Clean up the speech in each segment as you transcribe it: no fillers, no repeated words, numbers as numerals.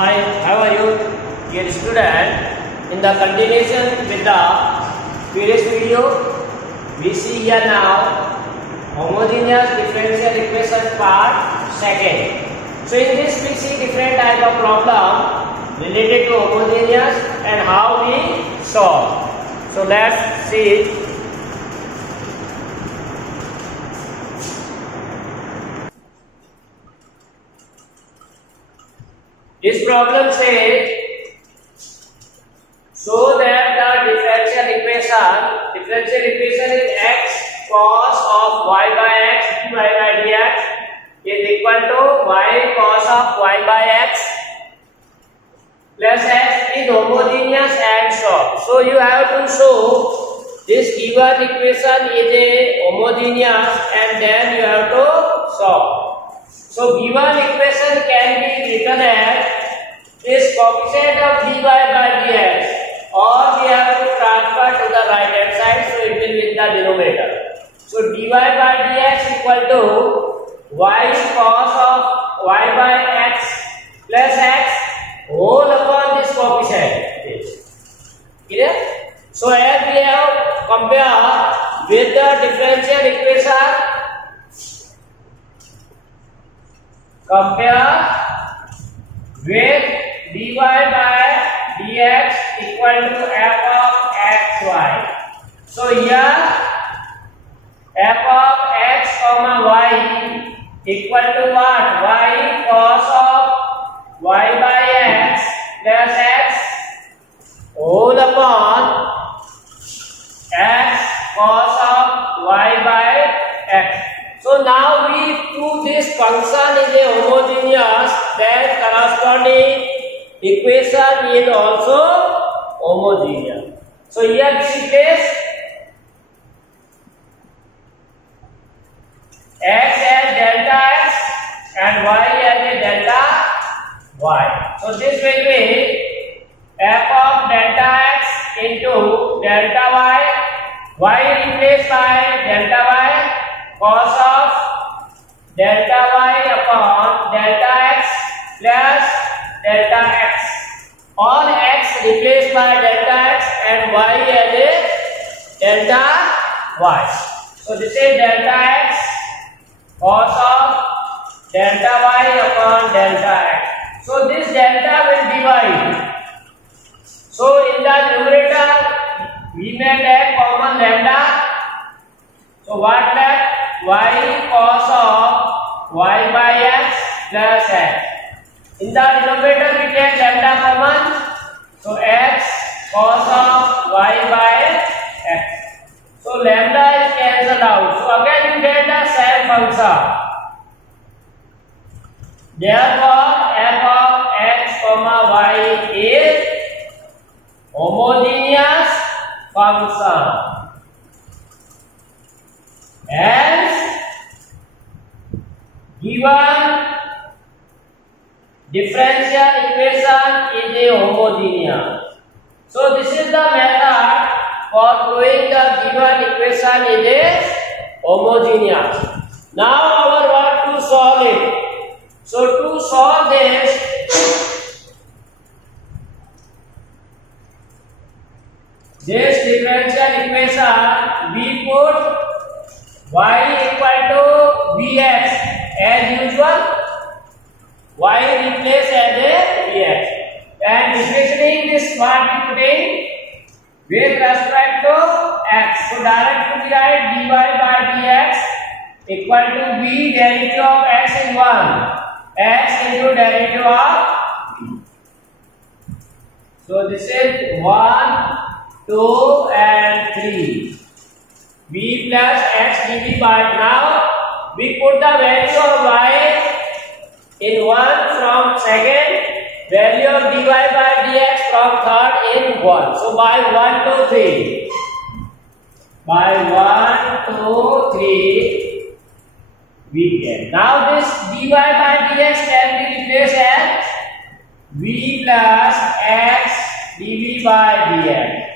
Hi, how are you? Dear student, in the continuation with the previous video, we see here now homogeneous differential equation part second. So in this we see different type of problem related to homogeneous and how we solve. So let's see. This problem says, so that the differential equation is x cos of y by x dy by dx is equal to y cos of y by x plus x is homogeneous and solved. So you have to show this given equation is a homogeneous and then you have to solve. So given equation can be written as this coefficient of dy by dx, or we have to transfer to the right hand side, so it will be in the denominator. So dy by dx equal to y cos of y by x plus x whole upon this coefficient. Clear? So as we have compared with the differential equation, compare with dy by dx equal to f of xy. So here f of x comma y equal to what? Y cos of y by x plus x whole upon x cos of y by x. So now we prove this function is a homogeneous, then corresponding equation is also homogeneous. So here we place x as delta x and y as a delta y. So this will be f of delta x into delta y replaced by delta y cos of delta y upon delta x plus delta x. All x replaced by delta x and y as a delta y. So this is delta x cos of delta y upon delta x. So this delta will divide. So in the numerator we may take common lambda. So what left? Y cos of y by x plus x. In the denominator we take lambda common. So x cos of y by x. So lambda is cancelled out. So again you get the same function. Therefore f of x comma y is homogeneous function. Hence, given differential equation is a homogeneous. So this is the method for proving the given equation is a homogeneous. Now our work to solve it. So to solve this differential equation, we put y equal to vx as usual. Y replace as a vx, and differentiating this what we putting with respect to x. So directly we write dy by dx equal to v derivative of x is 1, x into derivative of v. So this is 1, 2 and 3. V plus x dv by. Now we put the value of y in 1 from second, value of dy by dx from third in 1. So by 1, 2, 3. By 1, 2, 3 we get. Now this dy by dx can be replaced as v plus x dv by dx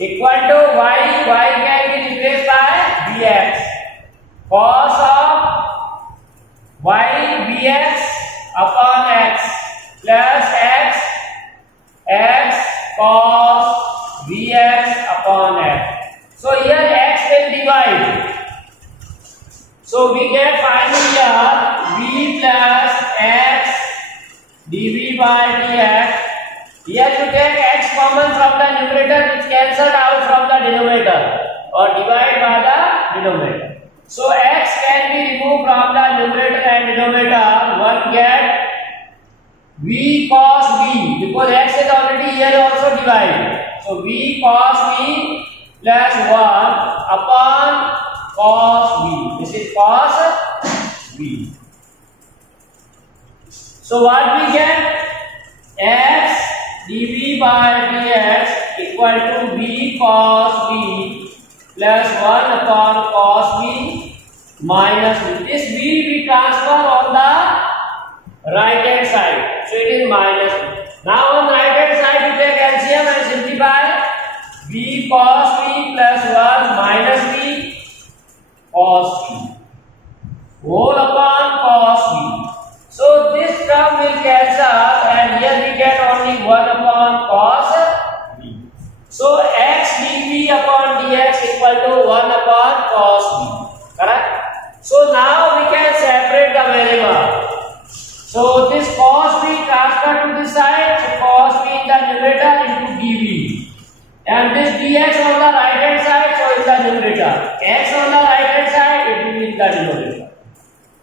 equal to y can be replaced by dx cos of y bx upon x plus x upon x. So here x will divide. So we get finally here v plus x dv by dx. Here you take x common from the numerator, which cancelled out from the denominator, or divide by the denominator. So x can be removed from the numerator and denominator. One get v cos v, because x is already here also divided. So v cos v plus 1 upon cos v. This is cos v. So what we get? X dv by dx equal to v cos v plus 1 upon cos v minus v. This v we transfer on the right hand side. So it is minus v. Now on right hand side you take LCM and simplify. V cos v plus 1 minus v cos v whole upon cos v. So this term will cancel and here we get only 1 upon cos v. So x dv upon dx equal to 1 upon cos v. Correct? So now we can separate the variable. So this cos v transfer to this side, so cos v in the numerator into dv. And this dx on the right hand side, so in the numerator. X on the right hand side, it will be in the denominator.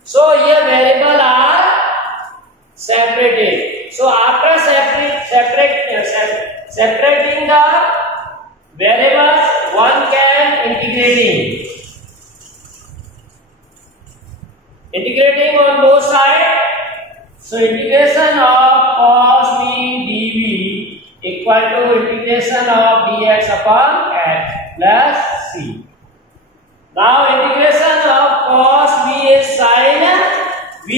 So here variable are separated. So after separating the variables, one can integrating on both sides. So integration of cos v dv equal to integration of dx upon x plus c. Now integration of cos v is sin v.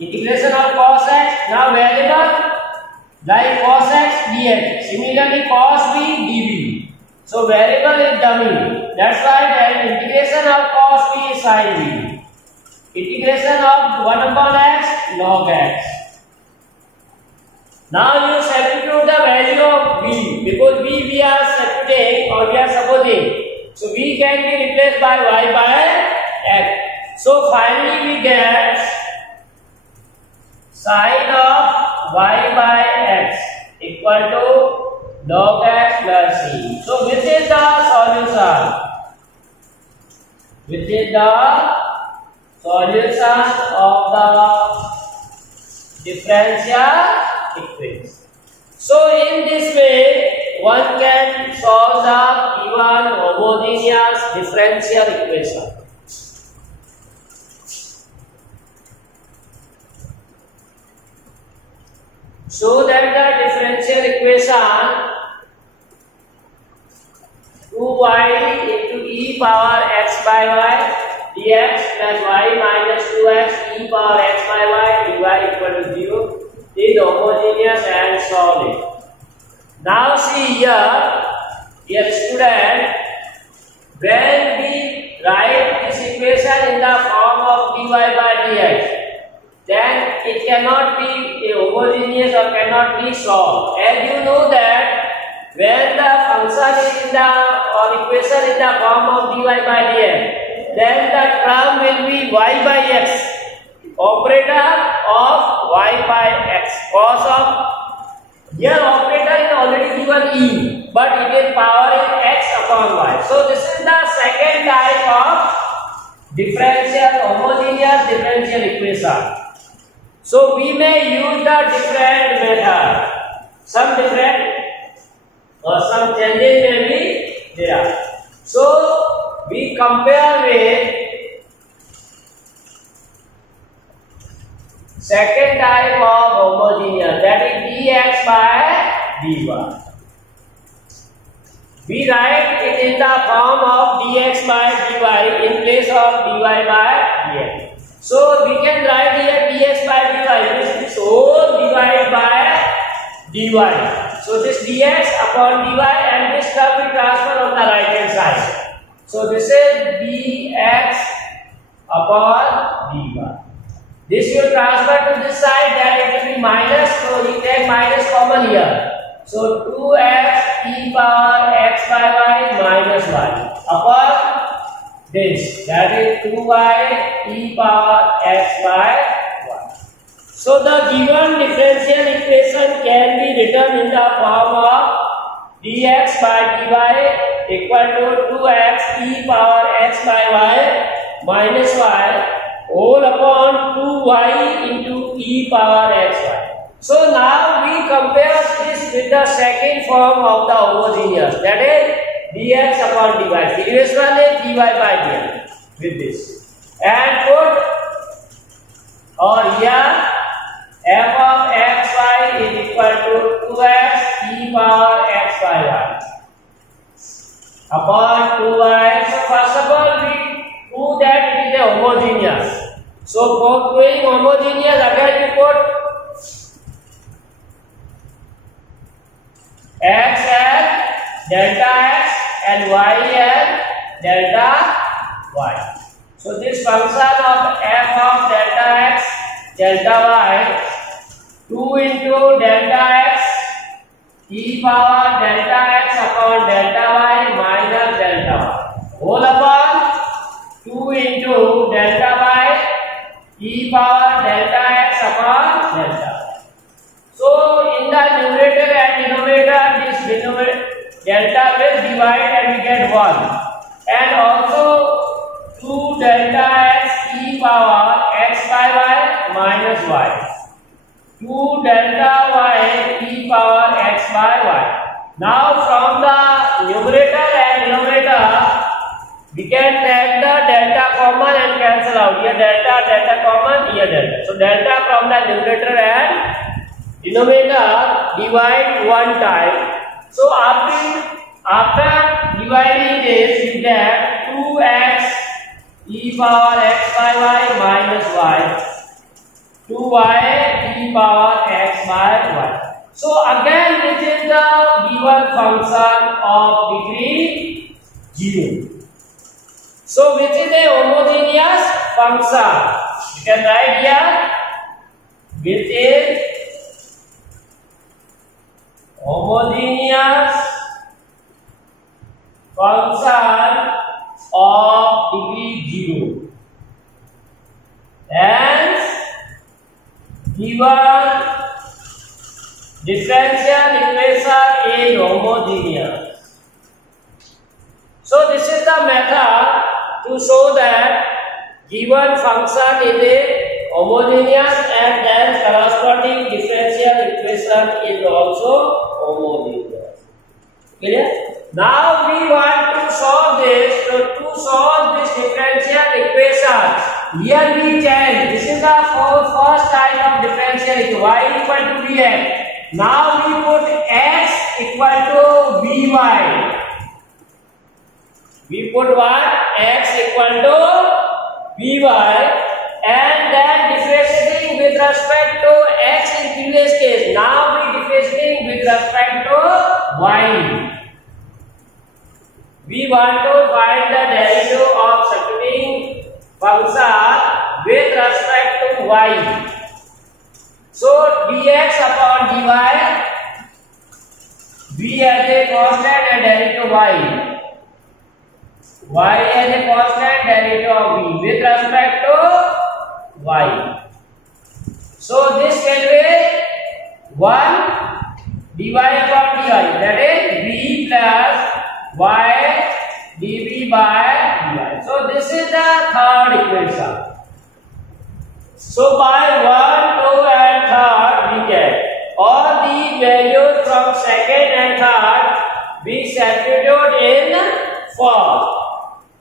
Integration of cos x, now variable like cos x dx. Similarly cos v dv. So variable is dummy. That's why the integration of cos v is sin v. Integration of 1 upon x log x. Now you substitute the value of v, because v we are substituting or we are supposing. So v can be replaced by y by x. So finally we get sin of y by x equal to log x plus c. So this is the solution. This is the solution of the differential equation. So in this way one can solve the even homogeneous differential equation. So that the differential equation 2y into e power x by y dx plus y minus 2x e power x by y dy equal to 0 is homogeneous and solid. Now see here student, when we write this equation in the form of dy by dx, then it cannot be homogeneous or cannot be solved. As you know that when the function is in the or equation in the form of dy by dx, then the term will be y by x, operator of y by x, cos of, here operator is already given e, but it is power is x upon y. So this is the second type of homogeneous differential equation. So we may use the different method. Some different or some changes may be there. So we compare with second type of homogeneous, that is dx by dy. We write it in the form of dx by dy in place of dy by dx. So we can write here dx by dy, this whole divided by dy. So this dx upon dy and this term we transfer on the right hand side. So this is dx upon dy. This you transfer to this side, then it will be minus, so you take minus common here. So 2x e power x by y minus y upon this, that is 2y e power x by y. So the given differential equation can be written in the form of dx by dy equal to 2x e power x by y minus y whole upon 2y into e power xy. So now we compare this with the second form of the homogeneous, that is dx upon dy. Previous one is dy by dx with this, and put or here f of xy is equal to 2x e power x by y upon 2y. So first of all we prove that it is a homogeneous. So for proving homogeneous, again we put x as delta x and y as delta y. So this function of f of delta x delta y 2 into delta x e power delta x upon delta y minus delta y whole upon 2 into delta y e power delta x upon delta y. So in the numerator and denominator, this delta will divide and we get 1, and also 2 delta x e power x by y minus y, 2 delta y e power x by y. Now from the numerator and denominator we can take the delta common and cancel out. Here delta common, here delta. So delta from the numerator and denominator divide one time. So after dividing this, you get 2x e power x by y minus y, 2y e power x by y. So again this is the given function of degree 0. So which is a homogeneous function? You can write here which is homogeneous function of degree 0. Hence, given differential equation is homogeneous. So this is the method to show that given function is a homogeneous and then corresponding differential equation is also homogeneous. Clear? Now we want to solve this. So to solve this differential equation, here we change. This is the first type of differential equation. Y equal to dx. Now we put x equal to vy. We put what? X equal to vy, and then differentiating with respect to x in previous case. Now we differentiating with respect to y. We want to find the derivative of substituting function with respect to y. So dx upon dy, v as a constant and derivative y as a constant, derivative of v with respect to y. So this will be 1 dy upon dy, that is v plus y dv by dy. So this is the third equation. So by 1, 2 and 3rd we get all the values from second and third we substitute in fourth.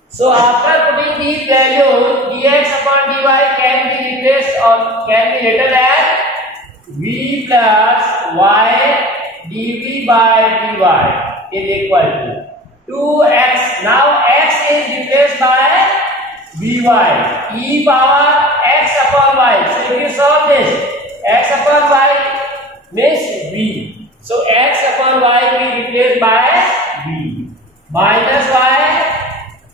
So after putting these values, dx upon dy can be replaced or can be written as v plus y dv by dy is equal to 2x. Now x is replaced by vy, e power x upon y. So if you solve this, x upon y means v. So x upon y we replace by v minus y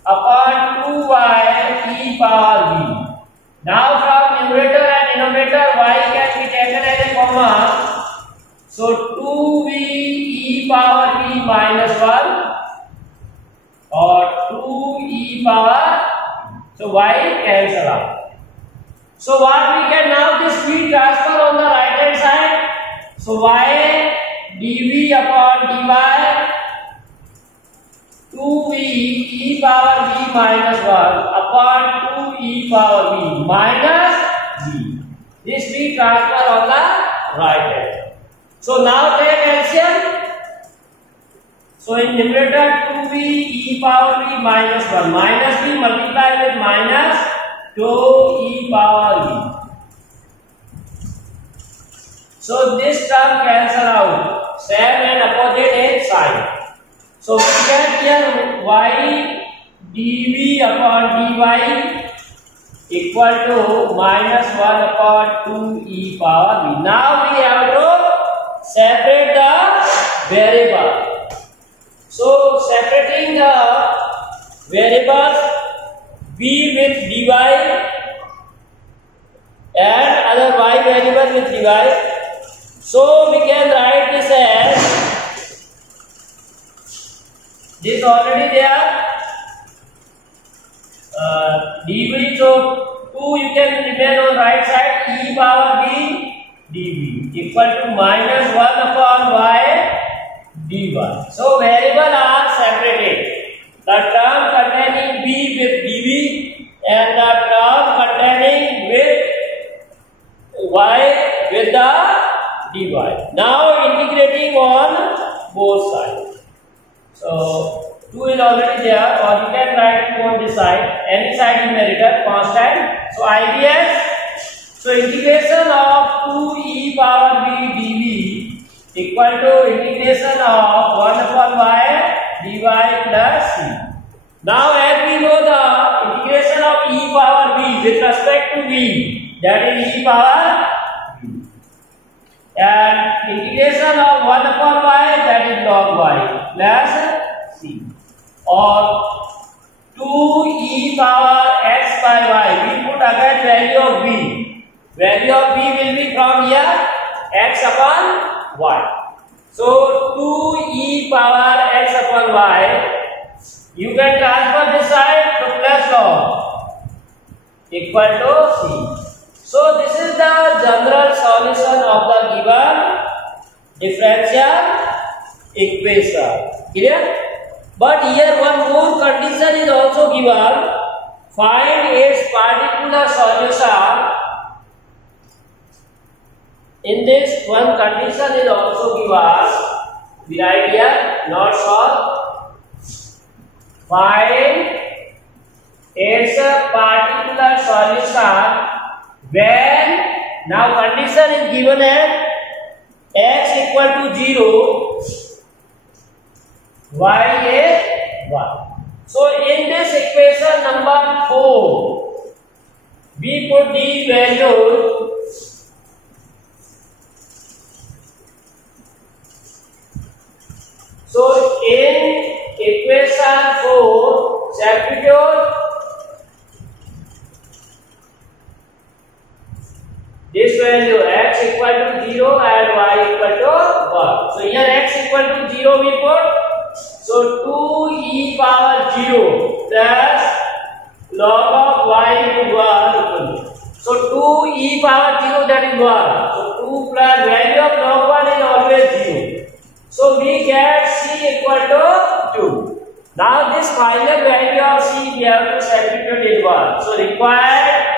upon 2y e power v. Now from numerator and denominator y can be taken as a common. So 2v minus 1 or 2e power, so y cancel out. So what we get now, this v transfer on the right hand side, so y dv upon dy 2v e power v minus 1 upon 2e power v minus v. This v transfer on the right hand. So now take LCM. So in numerator 2v e power v minus 1 minus v multiplied with minus 2e power v. So this term cancel out. Same and opposite in sign. So we get here y dv upon dy equal to minus 1 upon 2e power v. Now we have to separate the variable. So separating the variables v with dy and other y variable with dy. So we can write this as, this already there, dv, so 2 you can remain on right side, e power v dv equal to minus 1 upon y dy. So variable are separated. The term containing v with dv and the term containing with y with the dy. Now integrating on both sides. So 2 is already there, or you can write 2 on this side. Any side you may return constant. So IDS, so integration of 2e power v dv equal to integration of 1 upon y dy plus c. Now as we know the integration of e power v with respect to v, that is e power v, and integration of 1 upon y, that is log y plus c, or 2e power x by y. We put again value of v. Value of v will be from here x upon y. So 2e power x upon y, you can transfer this side to plus log equal to c. So this is the general solution of the given differential equation. Clear? But here one more condition is also given. Find its particular solution. In this one condition is also given. We write here, not solve. Find its particular solution when, now condition is given as x equal to 0, y is 1. So in this equation number 4, we put the value so in equation 4, substitute this value x equal to 0 and y equal to 1. So here x equal to 0 we put. So 2e power 0 plus log of y is 1 equal. So 2e power 0, that is 1. So 2 plus value of log 1 is always 0. So we get c equal to 2. Now this final value of c we have to substitute in 1. So required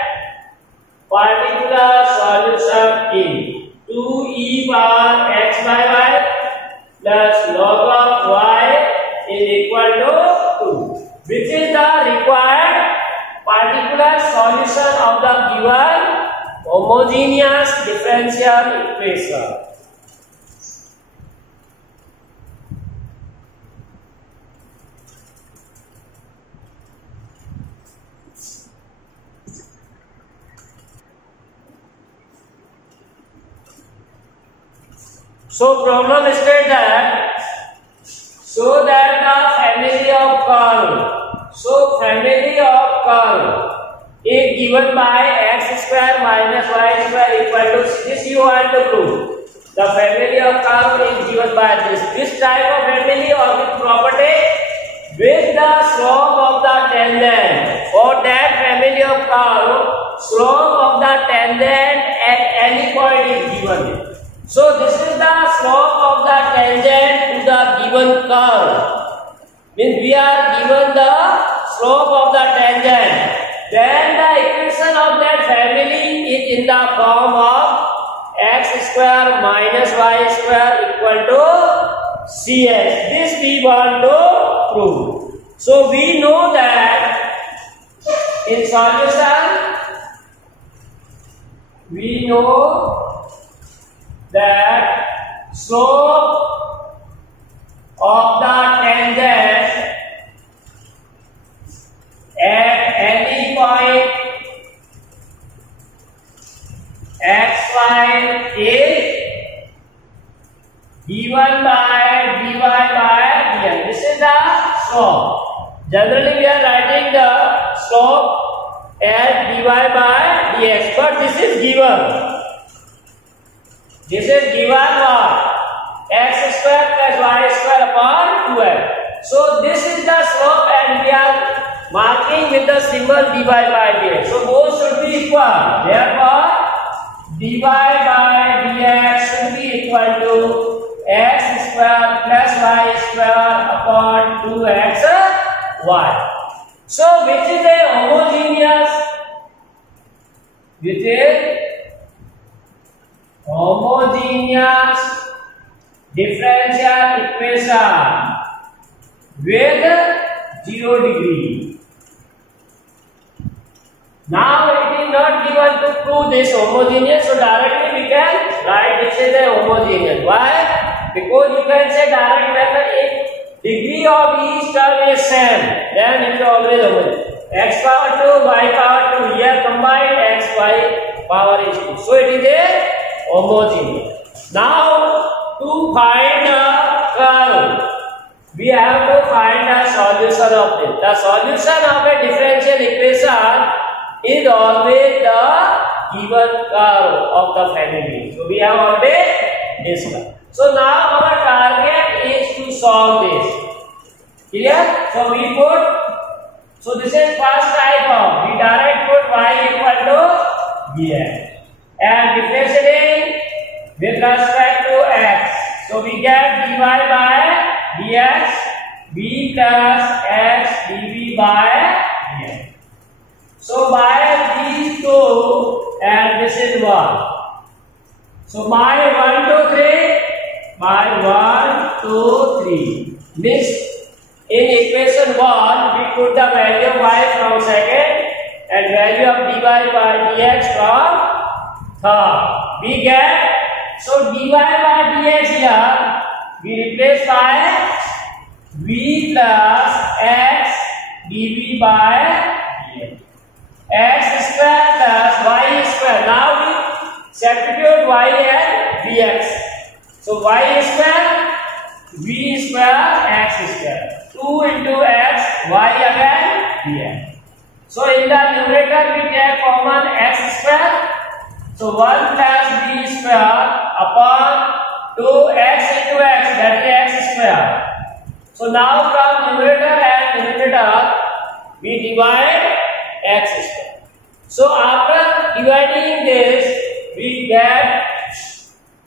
particular solution is 2e power x by y plus log of y is equal to 2, which is the required particular solution of the given homogeneous differential equation. So problem states that so that the family of curve, so family of curve is given by x square minus y square equal to, this you want to prove. the family of curve is given by this. This type of family or with property with the slope of the tangent. For that family of curve, slope of the tangent at any point is given. So this is the slope of the tangent to the given curve. Means we are given the slope of the tangent. Then the equation of that family is in the form of x square minus y square equal to ch. This we want to prove. So we know that in solution we know that slope of the tangent at any point xy is given by dy by dx. This is the slope. Generally we are writing the slope as dy by dx, but this is given. This is given what? X square plus y square upon 2x. So this is the slope and we are marking with the symbol dy by dx. So both should be equal. Therefore dy by dx should be equal to x square plus y square upon 2xy. So which is a homogeneous? Which is homogeneous differential equation with 0 degree. Now it is not given to prove this homogeneous, so directly we can write this is a homogeneous. Why? Because you can say direct method if degree of each term is same, then it is always homogeneous. X power 2, y power 2, here combined x, y power is 2. So it is a homogeneous. Now to find a curve, we have to find a solution of this. The solution of a differential equation is always the given curve of the family. So we have already discussed. So now our target is to solve this. Clear? So we put, so this is first type of, we direct put y equal to bx and differentiating with respect to x. So we get dy by dx b plus x dv by dx. So by these two and this is 1. So by 1 to 3, by 1 to 3. Next in equation 1 we put the value of y from second and value of dy by dx from third. We get, so dy by dx here we replace by v plus x dv by dx. X square plus y square. Now we substitute y and dx. So y square v square x square. 2 into x y again dx. So in the numerator we take common x square. So 1 plus v square upon 2x into x, that is x square. So now from numerator and denominator we divide x square. So after dividing this we get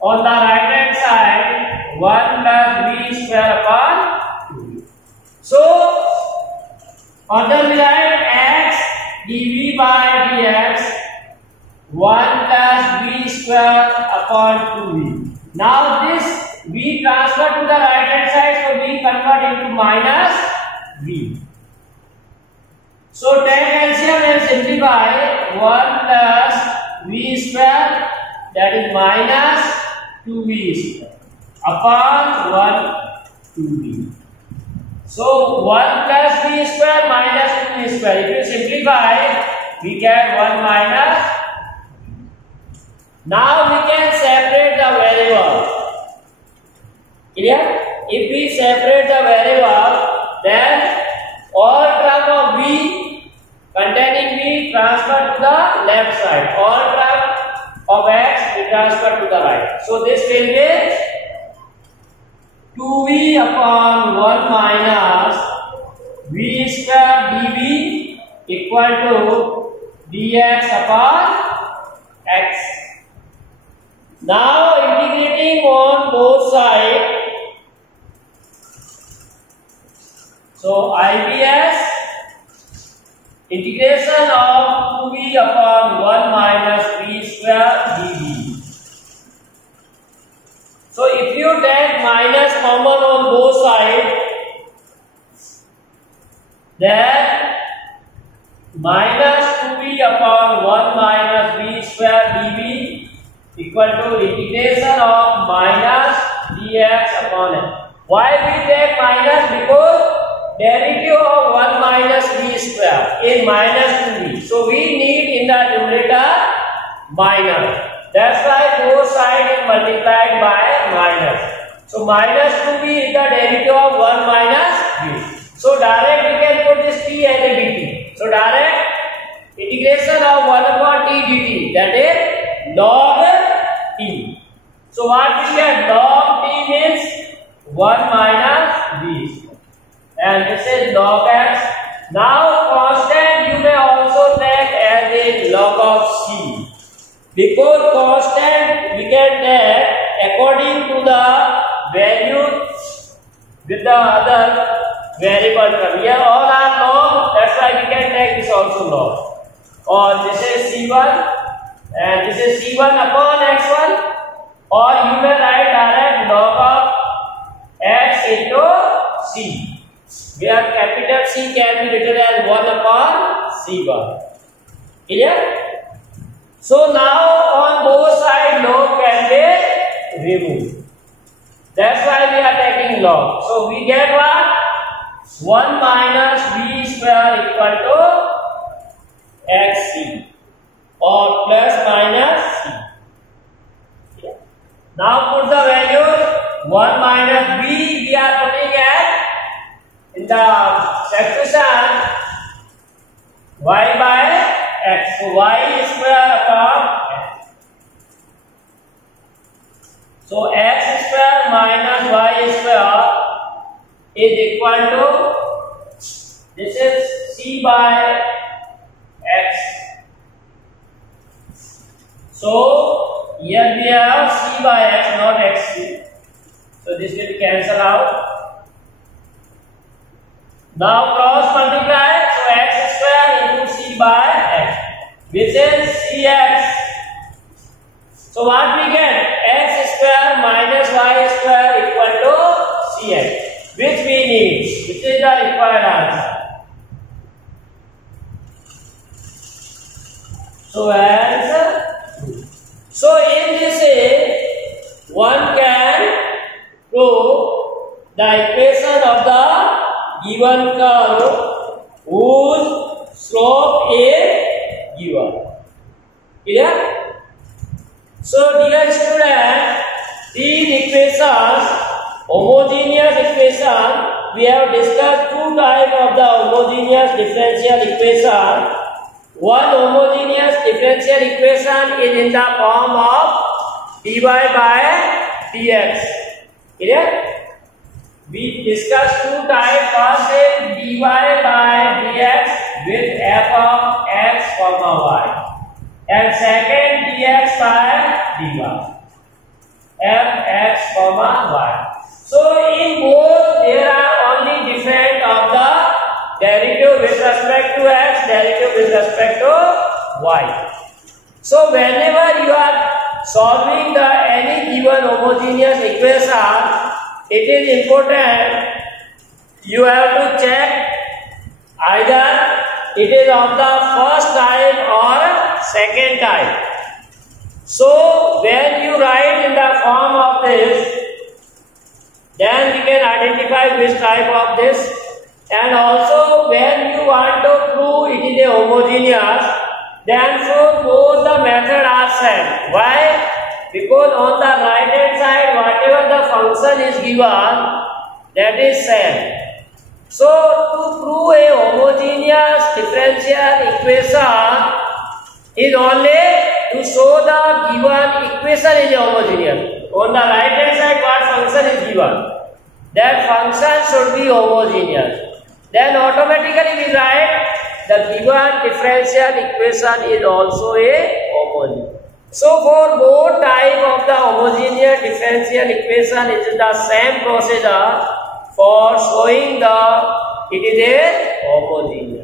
on the right hand side 1 plus v square upon 2. So further we write x dv by dx 1 plus v square upon 2v. Now this v transfer to the right hand side, so we convert into minus v. So take LCM and simplify 1 plus v square, that is minus 2v square upon 1 2v. So 1 plus v square minus 2v square. If you simplify, we get 1 minus. Now we can separate the variable. Clear? If we separate the variable, then all term of v containing v transfer to the left side. All of x we transfer to the right. So this will be 2v upon 1 minus v square dv equal to dx upon x. Now integrating on both sides. So IBS integration of 2v upon 1 minus v square dv. So if you take minus common on both sides, then minus 2v upon 1 minus v square dv equal to integration of minus dx upon x. Why we take minus? Because derivative of 1 minus v square is minus 2v. So we need in the numerator minus. That's why both sides is multiplied by minus. So minus 2v is the derivative of 1 minus v. So direct we can put this t as a dt. So direct integration of 1 upon t dt, that is log t. So what we get? Log t means 1 minus v. And this is log x. Now constant you may also take as a log of c. Because constant we can take according to the value with the other variable term. Here all are log, that's why we can take this also log. Or this is c1 and this is c1 upon x1, or you may write direct log of x into c, where capital C can be written as 1 upon c1. Clear? So now on both sides log can be removed. That's why we are taking log. So we get what? 1 minus v square equal to xc, or plus minus c. Okay. Now put the value 1 minus v we are putting at in the substitution y by x. So y square upon x. So x square minus y square is equal to, this is c by x. So here we have c by x, not xc. So this will cancel out. Now cross multiply. So x square into c by x, which is cx. So what we get? X square minus y square equal to cx, which we need, which is the required answer. So answer. So in this way, one can prove the equation of the given curve whose slope is given. Clear? So dear student, these equations, homogeneous equation, we have discussed two types of the homogeneous differential equation. One homogeneous differential equation is in the form of dy by dx. Clear? We discussed two types. First is dy by dx with f of x comma y, and second dx by dy f x comma y. So in both there are only different of the derivative with respect to x, derivative with respect to y. So whenever you are solving the any given homogeneous equation, it is important you have to check either it is of the first type or second type. So when you write in the form of this, then we can identify which type of this. And also when you want to prove it is a homogeneous, then so both the method are same. Why? Because on the right hand side whatever the function is given, that is same. So to prove a homogeneous differential equation is only to show the given equation is homogeneous. On the right hand side, what function is given? That function should be homogeneous. Then automatically we write the given differential equation is also a homogeneous. So for both type of the homogeneous differential equation, it is the same procedure for showing the it is a homogeneous.